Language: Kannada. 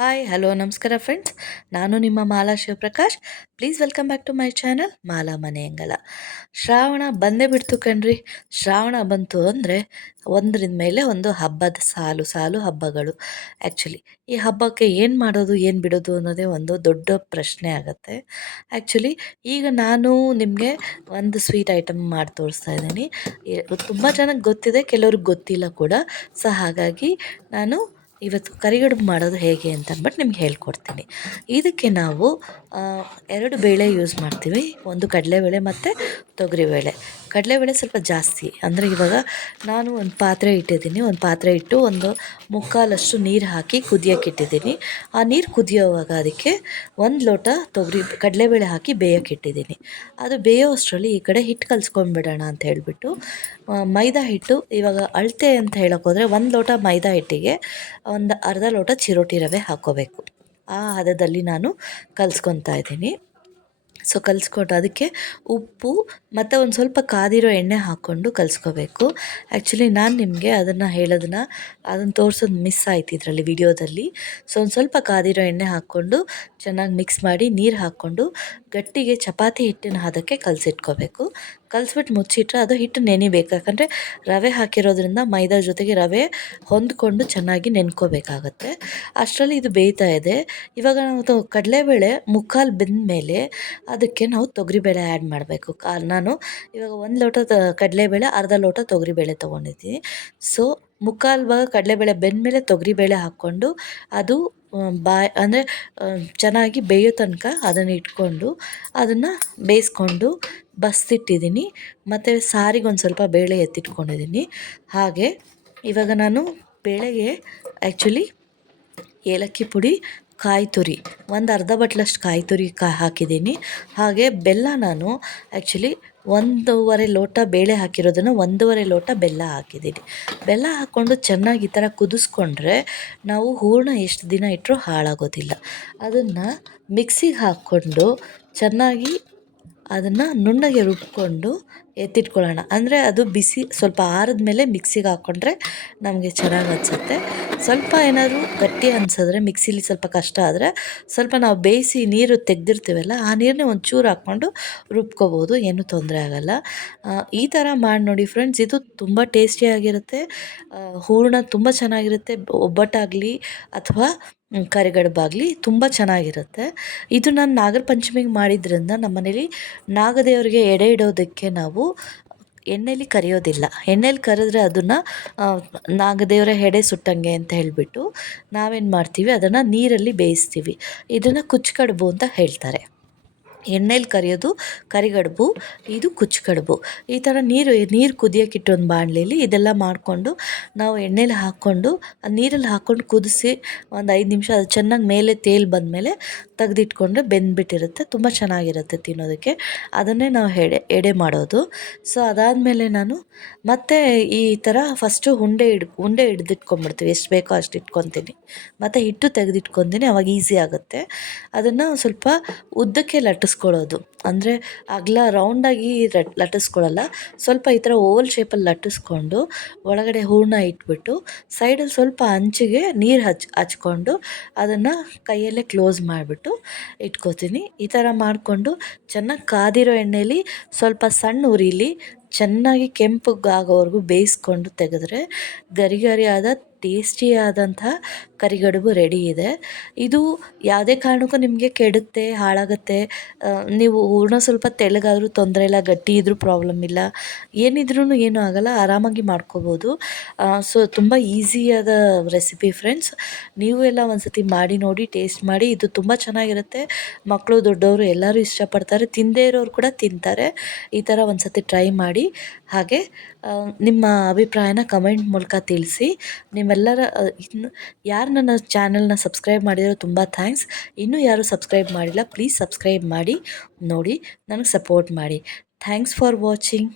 ಹಾಯ್ ಹಲೋ ನಮಸ್ಕಾರ ಫ್ರೆಂಡ್ಸ್. ನಾನು ನಿಮ್ಮ Mala Shivaprakash. Please welcome back to my channel Mala Mane Angala. Shravana ಬಂದೇ ಬಿಡ್ತು ಕಣ್ರಿ. ಶ್ರಾವಣ ಬಂತು ಅಂದರೆ ಒಂದರಿಂದ ಮೇಲೆ ಒಂದು ಹಬ್ಬದ ಸಾಲು ಸಾಲು ಹಬ್ಬಗಳು. ಆ್ಯಕ್ಚುಲಿ ಈ ಹಬ್ಬಕ್ಕೆ ಏನು ಮಾಡೋದು ಏನು ಬಿಡೋದು ಅನ್ನೋದೇ ಒಂದು ದೊಡ್ಡ ಪ್ರಶ್ನೆ ಆಗುತ್ತೆ. ಆ್ಯಕ್ಚುಲಿ ಈಗ ನಾನು ನಿಮಗೆ ಒಂದು ಸ್ವೀಟ್ ಐಟಮ್ ಮಾಡಿ ತೋರಿಸ್ತಾ ಇದ್ದೀನಿ. ತುಂಬ ಜನಕ್ಕೆ ಗೊತ್ತಿದೆ, ಕೆಲವ್ರಿಗೆ ಗೊತ್ತಿಲ್ಲ ಕೂಡ. ಸೊ ಹಾಗಾಗಿ ನಾನು ಇವತ್ತು ಕರಿಗಡುಬು ಮಾಡೋದು ಹೇಗೆ ಅಂತ ಅಂದ್ಬಿಟ್ಟು ನಿಮ್ಗೆ ಹೇಳ್ಕೊಡ್ತೀನಿ. ಇದಕ್ಕೆ ನಾವು 2 ಬೇಳೆ ಯೂಸ್ ಮಾಡ್ತೀವಿ. ಒಂದು ಕಡಲೆಬೇಳೆ ಮತ್ತು ತೊಗರಿಬೇಳೆ. ಕಡಲೆಬೇಳೆ ಸ್ವಲ್ಪ ಜಾಸ್ತಿ, ಅಂದರೆ ಇವಾಗ ನಾನು ಒಂದು ಪಾತ್ರೆ ಇಟ್ಟಿದ್ದೀನಿ. ಒಂದು ಪಾತ್ರೆ ಇಟ್ಟು ಒಂದು ಮುಕ್ಕಾಲಷ್ಟು ನೀರು ಹಾಕಿ ಕುದಿಯೋಕೆ ಇಟ್ಟಿದ್ದೀನಿ. ಆ ನೀರು ಕುದಿಯೋವಾಗ ಅದಕ್ಕೆ 1 ಲೋಟ ಕಡಲೆಬೇಳೆ ಹಾಕಿ ಬೇಯೋಕೆ ಇಟ್ಟಿದ್ದೀನಿ. ಅದು ಬೇಯೋ ಅಷ್ಟರಲ್ಲಿ ಈ ಕಡೆ ಹಿಟ್ಟು ಕಲಿಸ್ಕೊಂಡ್ಬಿಡೋಣ ಅಂತ ಹೇಳಿಬಿಟ್ಟು ಮೈದಾ ಹಿಟ್ಟು, ಇವಾಗ ಅಳತೆ ಅಂತ ಹೇಳೋಕ್ಕೋದ್ರೆ 1 ಲೋಟ ಮೈದಾ ಹಿಟ್ಟಿಗೆ ಒಂದು ಅರ್ಧ ಲೋಟ ಚಿರೋಟಿ ರವೆ ಹಾಕ್ಕೋಬೇಕು. ಆ ಹದದಲ್ಲಿ ನಾನು ಕಲಿಸ್ಕೊತಾ ಇದ್ದೀನಿ. ಸೊ ಕಲಿಸ್ಕೊಂಡು ಅದಕ್ಕೆ ಉಪ್ಪು ಮತ್ತು ಒಂದು ಸ್ವಲ್ಪ ಕಾದಿರೋ ಎಣ್ಣೆ ಹಾಕ್ಕೊಂಡು ಕಲಿಸ್ಕೋಬೇಕು. ಆ್ಯಕ್ಚುಲಿ ನಾನು ನಿಮಗೆ ಅದನ್ನು ತೋರಿಸೋದು ಮಿಸ್ ಆಯ್ತು ಇದರಲ್ಲಿ ವಿಡಿಯೋದಲ್ಲಿ. ಸೊ ಒಂದು ಸ್ವಲ್ಪ ಕಾದಿರೋ ಎಣ್ಣೆ ಹಾಕ್ಕೊಂಡು ಚೆನ್ನಾಗಿ ಮಿಕ್ಸ್ ಮಾಡಿ ನೀರು ಹಾಕ್ಕೊಂಡು ಗಟ್ಟಿಗೆ ಚಪಾತಿ ಹಿಟ್ಟಿನ ಹದಕ್ಕೆ ಕಲಸಿಟ್ಕೋಬೇಕು. ಕಲಿಸ್ಬಿಟ್ಟು ಮುಚ್ಚಿಟ್ರೆ ಅದು ಹಿಟ್ಟು ನೆನಿಬೇಕು. ಯಾಕಂದರೆ ರವೆ ಹಾಕಿರೋದ್ರಿಂದ ಮೈದಾ ಜೊತೆಗೆ ರವೆ ಹೊಂದ್ಕೊಂಡು ಚೆನ್ನಾಗಿ ನೆನ್ಕೋಬೇಕಾಗತ್ತೆ. ಅಷ್ಟರಲ್ಲಿ ಇದು ಬೇಯ್ತಾ ಇದೆ. ಇವಾಗ ನಾವು ಕಡಲೆಬೇಳೆ ಮುಕ್ಕಾಲು ಬೆಂದ ಮೇಲೆ ಅದಕ್ಕೆ ನಾವು ತೊಗರಿಬೇಳೆ ಆ್ಯಡ್ ಮಾಡಬೇಕು. ನಾನು ಇವಾಗ 1 ಲೋಟ ಕಡಲೆಬೇಳೆ, ಅರ್ಧ ಲೋಟ ತೊಗರಿಬೇಳೆ ತೊಗೊಂಡಿದ್ದೀನಿ. ಸೊ ಮುಕ್ಕಾಲು ಭಾಗ ಕಡಲೆಬೇಳೆ ಬೆಂದಮೇಲೆ ತೊಗರಿಬೇಳೆ ಹಾಕ್ಕೊಂಡು ಅದು ಅಂದರೆ ಚೆನ್ನಾಗಿ ಬೇಯೋ ತನಕ ಅದನ್ನು ಇಟ್ಕೊಂಡು ಅದನ್ನು ಬೇಯಿಸ್ಕೊಂಡು ಬಸ್ತಿಟ್ಟಿದ್ದೀನಿ. ಮತ್ತು ಸಾರಿಗೆ ಒಂದು ಸ್ವಲ್ಪ ಬೇಳೆ ಎತ್ತಿಟ್ಕೊಂಡಿದ್ದೀನಿ. ಹಾಗೆ ಇವಾಗ ನಾನು ಬೇಳೆಗೆ ಆ್ಯಕ್ಚುಲಿ ಏಲಕ್ಕಿ ಪುಡಿ, ಕಾಯಿ ತುರಿ, ಒಂದು ಅರ್ಧ ಬಟ್ಲಷ್ಟು ಕಾಯಿ ತುರಿ ಹಾಕಿದ್ದೀನಿ. ಹಾಗೆ ಬೆಲ್ಲ ನಾನು ಆ್ಯಕ್ಚುಲಿ 1.5 ಲೋಟ ಬೇಳೆ ಹಾಕಿರೋದನ್ನು 1.5 ಲೋಟ ಬೆಲ್ಲ ಹಾಕಿದ್ದೀನಿ. ಬೆಲ್ಲ ಹಾಕ್ಕೊಂಡು ಚೆನ್ನಾಗಿ ಈ ಥರ ಕುದಿಸ್ಕೊಂಡ್ರೆ ನಾವು ಹೂರಣ ಎಷ್ಟು ದಿನ ಇಟ್ಟರೂ ಹಾಳಾಗೋದಿಲ್ಲ. ಅದನ್ನು ಮಿಕ್ಸಿಗೆ ಹಾಕ್ಕೊಂಡು ಚೆನ್ನಾಗಿ ಅದನ್ನು ನುಣ್ಣಗೆ ರುಬ್ಕೊಂಡು ಎತ್ತಿಟ್ಕೊಳ್ಳೋಣ. ಅಂದರೆ ಅದು ಬಿಸಿ ಸ್ವಲ್ಪ ಆರಿದ ಮೇಲೆ ಮಿಕ್ಸಿಗೆ ಹಾಕ್ಕೊಂಡ್ರೆ ನಮಗೆ ಚೆನ್ನಾಗಿ ಅನಿಸುತ್ತೆ. ಸ್ವಲ್ಪ ಏನಾದರೂ ಗಟ್ಟಿ ಅನಿಸಿದ್ರೆ ಮಿಕ್ಸಿಲಿ ಸ್ವಲ್ಪ ಕಷ್ಟ ಆದರೆ ಸ್ವಲ್ಪ ನಾವು ಬೇಯಿಸಿ ನೀರು ತೆಗೆದಿರ್ತೀವಲ್ಲ, ಆ ನೀರನ್ನೇ ಒಂಚೂರು ಹಾಕ್ಕೊಂಡು ರುಬ್ಕೋಬೋದು, ಏನೂ ತೊಂದರೆ ಆಗೋಲ್ಲ. ಈ ಥರ ಮಾಡಿ ನೋಡಿ ಫ್ರೆಂಡ್ಸ್, ಇದು ತುಂಬ ಟೇಸ್ಟಿಯಾಗಿರುತ್ತೆ. ಹೂರಣ ತುಂಬ ಚೆನ್ನಾಗಿರುತ್ತೆ. ಒಬ್ಬಟ್ಟಾಗಲಿ ಅಥವಾ ಕರಿಗಡುಬಾಗಲಿ ತುಂಬ ಚೆನ್ನಾಗಿರುತ್ತೆ. ಇದು ನಾನು ನಾಗರ ಪಂಚಮಿಗೆ ಮಾಡಿದ್ರಿಂದ ನಮ್ಮ ಮನೇಲಿ ನಾಗದೇವರಿಗೆ ಎಡೆ ಇಡೋದಕ್ಕೆ ನಾವು ಎಣ್ಣೆಲಿ ಕರಿಯೋದಿಲ್ಲ. ಎಣ್ಣೆಲಿ ಕರೆದ್ರೆ ಅದನ್ನು ನಾಗದೇವರ ಎಡೆ ಸುಟ್ಟಂಗೆ ಅಂತ ಹೇಳಿಬಿಟ್ಟು ನಾವೇನು ಮಾಡ್ತೀವಿ, ಅದನ್ನು ನೀರಲ್ಲಿ ಬೇಯಿಸ್ತೀವಿ. ಇದನ್ನು ಕುಚ್ಚುಕಡುಬು ಅಂತ ಹೇಳ್ತಾರೆ. ಎಣ್ಣೆಲಿ ಕರಿಯೋದು ಕರಿಗಡುಬು, ಇದು ಕುಚ್ಚುಕಡುಬು. ಈ ಥರ ನೀರು ಕುದಿಯೋಕ್ಕಿಟ್ಟು ಒಂದು ಬಾಣಲೆಯಲ್ಲಿ ಇದೆಲ್ಲ ಮಾಡಿಕೊಂಡು ನಾವು ಎಣ್ಣೆಲಿ ಹಾಕ್ಕೊಂಡು ನೀರಲ್ಲಿ ಹಾಕ್ಕೊಂಡು ಕುದಿಸಿ ಒಂದು 5 ನಿಮಿಷ ಅದು ಚೆನ್ನಾಗಿ ಮೇಲೆ ತೇಲಿ ಬಂದಮೇಲೆ ತೆಗೆದಿಟ್ಕೊಂಡ್ರೆ ಬೆಂದ್ಬಿಟ್ಟಿರುತ್ತೆ. ತುಂಬ ಚೆನ್ನಾಗಿರುತ್ತೆ ತಿನ್ನೋದಕ್ಕೆ. ಅದನ್ನೇ ನಾವು ಎಡೆ ಮಾಡೋದು. ಸೊ ಅದಾದಮೇಲೆ ನಾನು ಮತ್ತೆ ಈ ಥರ ಫಸ್ಟು ಉಂಡೆ ಹಿಡ್ದಿಟ್ಕೊಂಡ್ಬಿಡ್ತೀವಿ. ಎಷ್ಟು ಬೇಕೋ ಅಷ್ಟು ಇಟ್ಕೊತೀನಿ. ಮತ್ತು ಹಿಟ್ಟು ತೆಗೆದಿಟ್ಕೊತೀನಿ, ಅವಾಗ ಈಸಿ ಆಗುತ್ತೆ. ಅದನ್ನು ಸ್ವಲ್ಪ ಉದ್ದಕ್ಕೆ ಲಟ್ಟಿಸ್ಕೊಳ್ಳೋದು, ಅಂದರೆ ಅಗಲ ರೌಂಡಾಗಿ ಲಟ್ಟಿಸ್ಕೊಳ್ಳಲ್ಲ. ಸ್ವಲ್ಪ ಈ ಥರ ಓವಲ್ ಶೇಪಲ್ಲಿ ಲಟ್ಟಿಸ್ಕೊಂಡು ಒಳಗಡೆ ಹೂರಣ ಇಟ್ಬಿಟ್ಟು ಸೈಡಲ್ಲಿ ಸ್ವಲ್ಪ ಹಂಚಿಗೆ ನೀರು ಹಚ್ಕೊಂಡು ಅದನ್ನು ಕೈಯಲ್ಲೇ ಕ್ಲೋಸ್ ಮಾಡಿಬಿಟ್ಟು ಇಟ್ಕೋತೀನಿ. ಈ ಥರ ಮಾಡಿಕೊಂಡು ಚೆನ್ನಾಗಿ ಕಾದಿರೋ ಎಣ್ಣೆಯಲ್ಲಿ ಸ್ವಲ್ಪ ಸಣ್ಣ ಉರಿಲಿ ಚೆನ್ನಾಗಿ ಕೆಂಪಗಾಗೋವರೆಗೂ ಬೇಯಿಸ್ಕೊಂಡು ತೆಗೆದ್ರೆ ಗರಿಗರಿಯಾದ ಟೇಸ್ಟಿಯಾದಂತಹ ಕರಿಗಡುಬು ರೆಡಿ ಇದೆ. ಇದು ಯಾವುದೇ ಕಾರಣಕ್ಕೂ ನಿಮಗೆ ಕೆಡುತ್ತೆ, ಹಾಳಾಗುತ್ತೆ. ನೀವು ಹೂರಣ ಸ್ವಲ್ಪ ತೆಳ್ಳಗಾದರೂ ತೊಂದರೆ ಇಲ್ಲ, ಗಟ್ಟಿ ಇದ್ದರೂ ಪ್ರಾಬ್ಲಮ್ ಇಲ್ಲ, ಏನಿದ್ರೂ ಏನೂ ಆಗೋಲ್ಲ, ಆರಾಮಾಗಿ ಮಾಡ್ಕೋಬೋದು. ಸೊ ತುಂಬ ಈಸಿಯಾದ ರೆಸಿಪಿ ಫ್ರೆಂಡ್ಸ್. ನೀವು ಎಲ್ಲ ಒಂದು ಸತಿ ಮಾಡಿ ನೋಡಿ, ಟೇಸ್ಟ್ ಮಾಡಿ. ಇದು ತುಂಬ ಚೆನ್ನಾಗಿರುತ್ತೆ. ಮಕ್ಕಳು ದೊಡ್ಡವರು ಎಲ್ಲರೂ ಇಷ್ಟಪಡ್ತಾರೆ, ತಿನ್ನದೇ ಇರೋರು ಕೂಡ ತಿಂತಾರೆ. ಈ ಥರ ಒಂದು ಸತಿ ಟ್ರೈ ಮಾಡಿ. ಹಾಗೆ ನಿಮ್ಮ ಅಭಿಪ್ರಾಯನ ಕಮೆಂಟ್ ಮೂಲಕ ತಿಳಿಸಿ. ನಿಮ್ಮೆಲ್ಲರ ಯಾರು ನನ್ನ ಚಾನಲ್ನ ಸಬ್ಸ್ಕ್ರೈಬ್ ಮಾಡಿರೋ ತುಂಬ ಥ್ಯಾಂಕ್ಸ್. ಇನ್ನೂ ಯಾರು ಸಬ್ಸ್ಕ್ರೈಬ್ ಮಾಡಿಲ್ಲ, ಪ್ಲೀಸ್ ಸಬ್ಸ್ಕ್ರೈಬ್ ಮಾಡಿ ನೋಡಿ, ನನಗೆ ಸಪೋರ್ಟ್ ಮಾಡಿ. Thanks for watching.